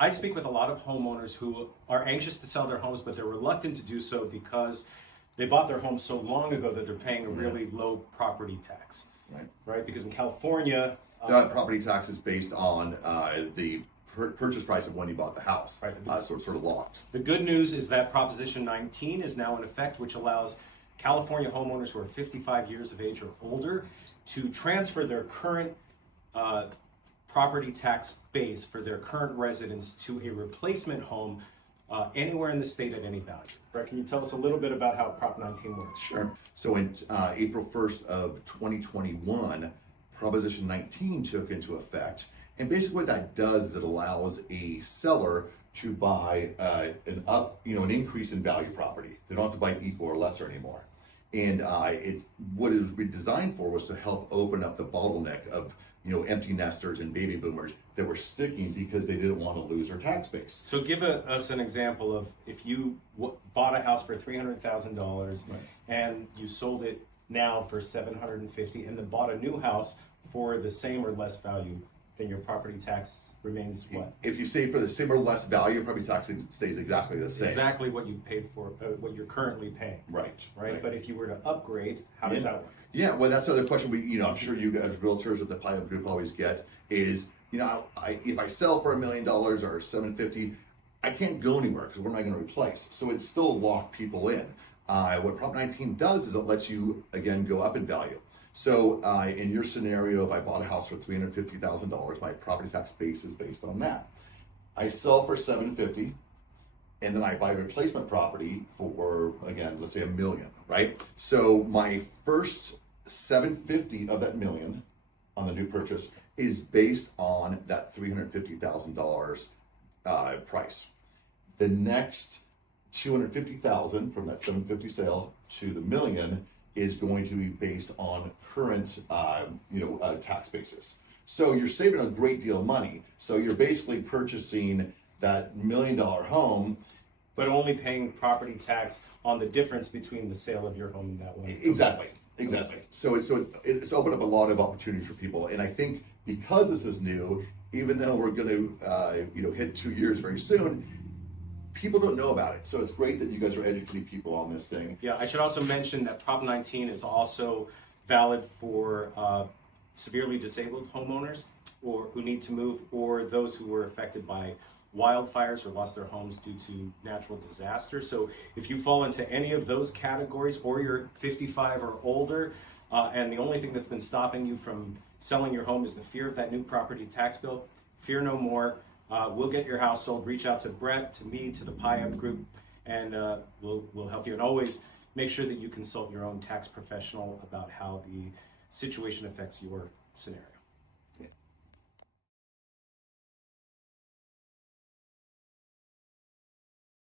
I speak with a lot of homeowners who are anxious to sell their homes, but they're reluctant to do so because they bought their home so long ago that they're paying a really low property tax. Right? Because in California, property tax is based on the purchase price of when you bought the house. Right. So it's sort of locked. The good news is that Proposition 19 is now in effect, which allows California homeowners who are 55 years of age or older to transfer their current property tax base for their current residence to a replacement home anywhere in the state at any value. Brett, can you tell us a little bit about how Prop 19 works? Sure. So in April 1st of 2021, Proposition 19 took into effect. And basically what that does is it allows a seller to buy an increase in value property. They don't have to buy equal or lesser anymore. And what it was designed for was to help open up the bottleneck of empty nesters and baby boomers that were sticking because they didn't want to lose their tax base. So give us an example of if you bought a house for $300,000 and you sold it now for $750,000 and then bought a new house for the same or less value, then your property tax remains what? If you say for the same or less value, property tax stays exactly the same. Exactly what you paid for, what you're currently paying. Right. But if you were to upgrade, how does that work? Yeah, well, that's the other question I'm sure you guys, realtors at the pilot group, always get is, if I sell for $1 million or $750,000, I can't go anywhere because what am I going to replace? So it still locked people in. What Prop 19 does is it lets you, again, go up in value. So in your scenario, if I bought a house for $350,000, my property tax base is based on that. I sell for $750,000, and then I buy a replacement property for, again, let's say $1 million, right? So my first $750,000 of that $1 million on the new purchase is based on that $350,000 price. The next $250,000 from that $750,000 sale to the $1 million is going to be based on current, tax basis. So you're saving a great deal of money. So you're basically purchasing that $1 million home, but only paying property tax on the difference between the sale of your home and that one. Exactly. So it's opened up a lot of opportunities for people, and I think because this is new, even though we're going to hit 2 years very soon, people don't know about it. So it's great that you guys are educating people on this thing. Yeah, I should also mention that Prop 19 is also valid for severely disabled homeowners or who need to move, or those who were affected by wildfires or lost their homes due to natural disasters. So if you fall into any of those categories, or you're 55 or older, and the only thing that's been stopping you from selling your home is the fear of that new property tax bill, fear no more. We'll get your house sold. Reach out to Brett, to me, to the PIUP group, and we'll help you. And always make sure that you consult your own tax professional about how the situation affects your scenario.